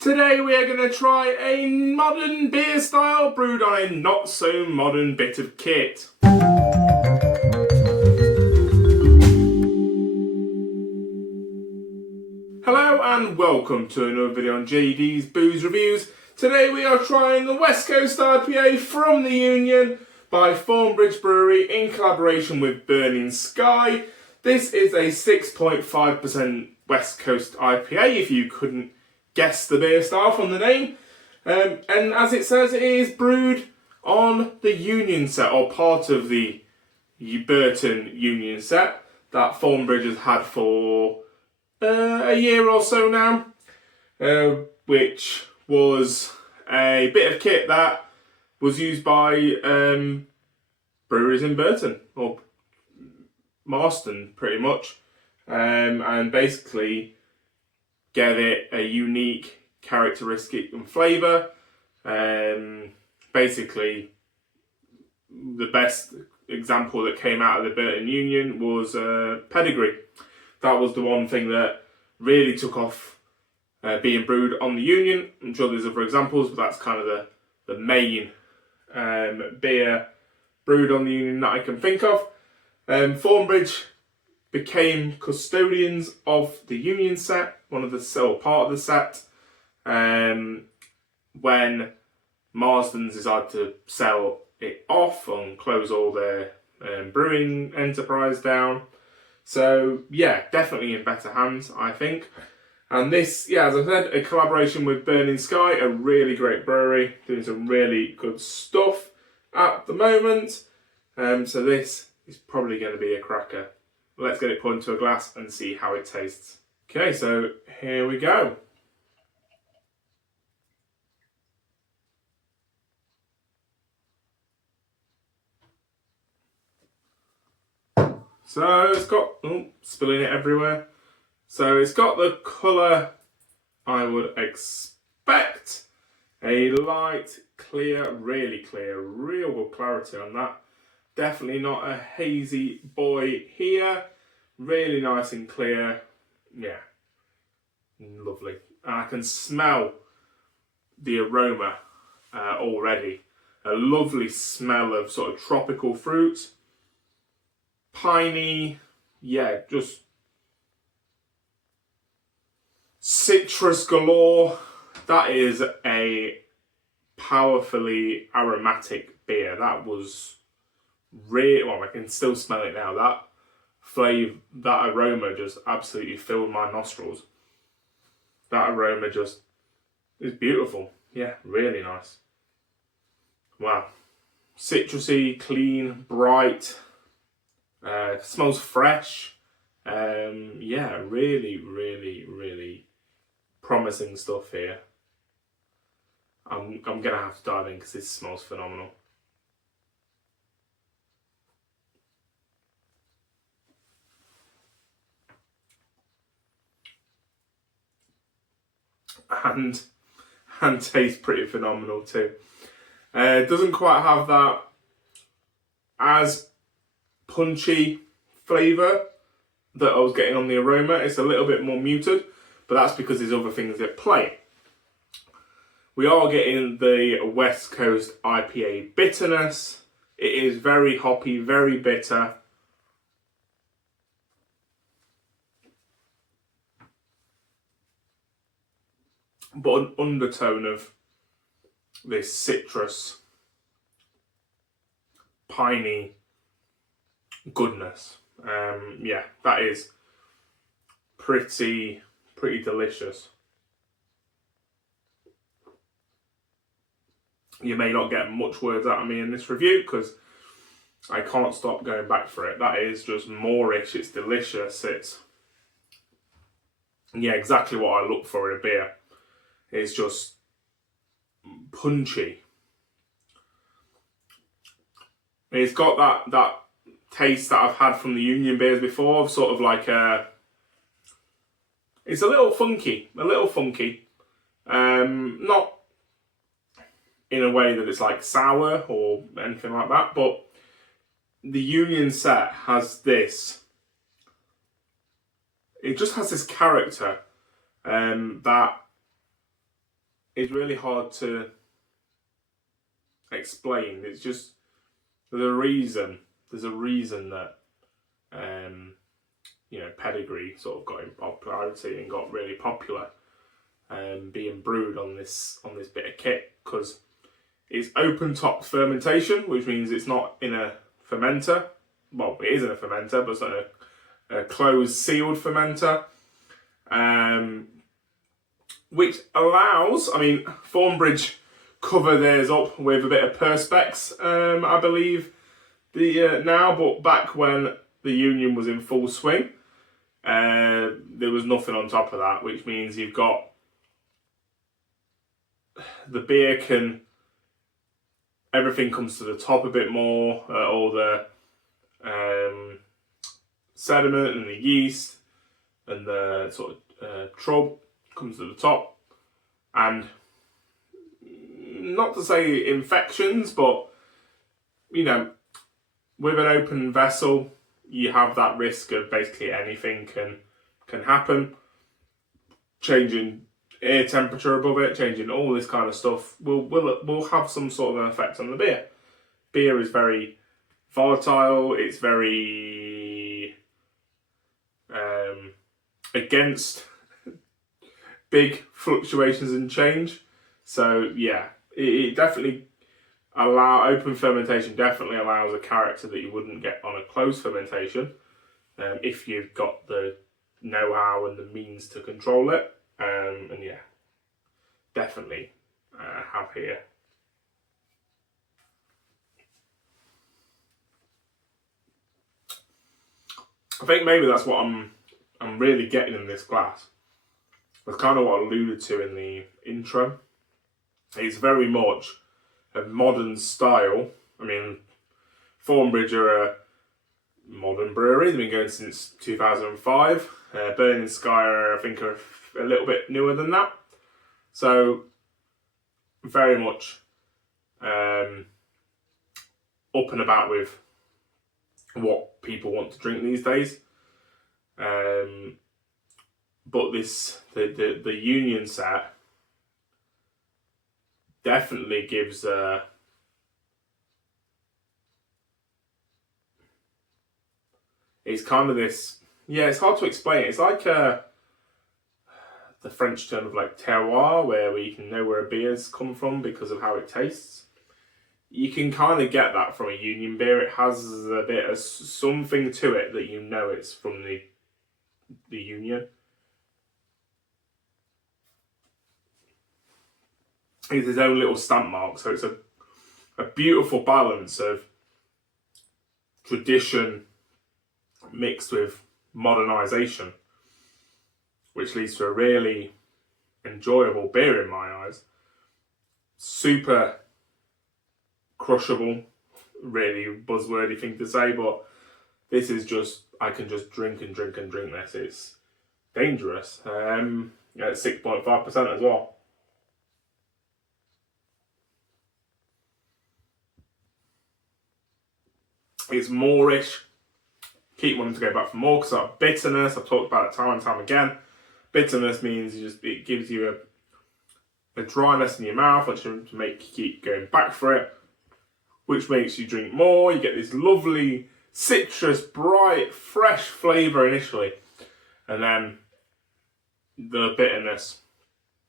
Today we are going to try a modern beer style brewed on a not so modern bit of kit. Hello and welcome to another video on JD's Booze Reviews. Today we are trying the West Coast IPA from the Union by Thornbridge Brewery in collaboration with Burning Sky. This is a 6.5% West Coast IPA, if you couldn't guess the beer style from the name. And as it says, it is brewed on the Union set, or part of the Burton Union set that Thornbridge has had for a year or so now, which was a bit of kit that was used by breweries in Burton, or Marston pretty much, and basically get it a unique characteristic and flavour. Basically, the best example that came out of the Burton Union was Pedigree. That was the one thing that really took off being brewed on the Union. I'm sure there's other examples, but that's kind of the main beer brewed on the Union that I can think of. Thornbridge became custodians of the Union set, part of the set, when Marston's decided to sell it off and close all their brewing enterprise down. So yeah, definitely in better hands, I think. And this, as I said, a collaboration with Burning Sky, a really great brewery, doing some really good stuff at the moment. So this is probably going to be a cracker. Let's get it put into a glass and see how it tastes. Okay, so here we go. So it's got, spilling it everywhere. So it's got the colour I would expect. A light, clear, really clear, real good clarity on that. Definitely not a hazy boy here. Really nice and clear. Yeah, lovely. And I can smell the aroma already. A lovely smell of sort of tropical fruit. Piney, just citrus galore. That is a powerfully aromatic beer. That was really, I can still smell it now. That flavour, that aroma just absolutely filled my nostrils. That aroma just is beautiful. Yeah, really nice. Wow. Citrusy, clean, bright. Smells fresh. Really, really, really promising stuff here. I'm gonna have to dive in because this smells phenomenal. And tastes pretty phenomenal too. It doesn't quite have that as punchy flavour that I was getting on the aroma. It's a little bit more muted, but that's because there's other things at play. We are getting the West Coast IPA bitterness. It is very hoppy, very bitter. But an undertone of this citrus, piney goodness. That is pretty delicious. You may not get much words out of me in this review because I can't stop going back for it. That is just Moorish. It's delicious. It's exactly what I look for in a beer. It's just punchy. It's got that taste that I've had from the Union beers before, sort of like it's a little funky. Not in a way that it's like sour or anything like that, but the Union set has this. It just has this character that is really hard to explain. It's just there's a reason that pedigree sort of got in popularity and got really popular, being brewed on this bit of kit, because it's open top fermentation, which means it's not in a fermenter. Well, it is in a fermenter, but it's not a closed sealed fermenter, which allows, Thornbridge cover theirs up with a bit of perspex, I believe, now, but back when the Union was in full swing, there was nothing on top of that, which means you've got the beer everything comes to the top a bit more, all the sediment and the yeast and the sort of trub comes to the top, and not to say infections, but with an open vessel, you have that risk of basically anything can happen. Changing air temperature above it, changing all this kind of stuff will have some sort of an effect on the beer. Beer is very volatile. It's very against big fluctuations and change. So yeah, it definitely open fermentation definitely allows a character that you wouldn't get on a closed fermentation, if you've got the know-how and the means to control it. And yeah, definitely have here. I think maybe that's what I'm really getting in this glass. That's kind of what I alluded to in the intro. It's very much a modern style. Thornbridge are a modern brewery. They've been going since 2005. Burning Sky are, I think, are a little bit newer than that. So very much up and about with what people want to drink these days. But the Union set definitely gives it's kind of this, it's hard to explain. It's like the French term of like terroir, where you can know where a beer's come from because of how it tastes. You can kind of get that from a Union beer. It has a bit of something to it that you know it's from the Union. It's his own little stamp mark, so it's a beautiful balance of tradition mixed with modernisation, which leads to a really enjoyable beer in my eyes. Super crushable, really buzzwordy thing to say, but this is just, I can just drink and drink and drink this. It's dangerous. It's 6.5% as well. It's moreish. Keep wanting to go back for more because of bitterness. I've talked about it time and time again. Bitterness means it gives you a dryness in your mouth, which to make you keep going back for it, which makes you drink more. You get this lovely citrus, bright, fresh flavour initially, and then the bitterness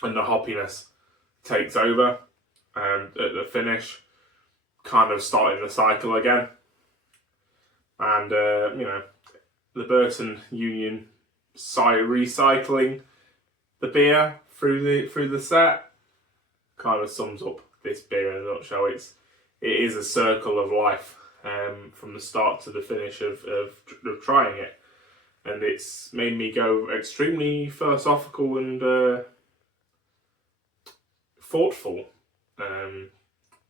and the hoppiness takes over, and at the finish, kind of starting the cycle again. And the Burton Union recycling the beer through the set kind of sums up this beer in a nutshell. It is a circle of life, from the start to the finish of trying it, and it's made me go extremely philosophical and thoughtful.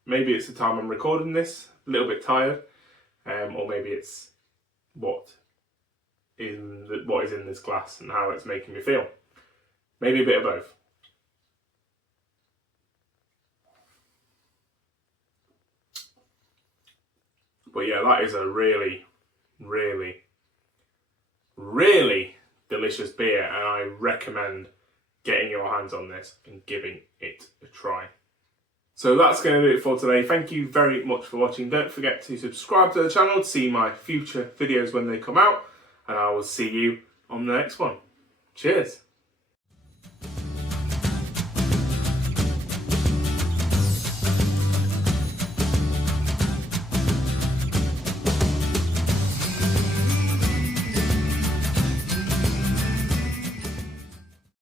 Maybe it's the time I'm recording this, a little bit tired, or maybe it's what is in this glass and how it's making me feel. Maybe a bit of both. But yeah, that is a really, really, really delicious beer, and I recommend getting your hands on this and giving it a try. So that's going to do it for today. Thank you very much for watching. Don't forget to subscribe to the channel to see my future videos when they come out. And I will see you on the next one. Cheers.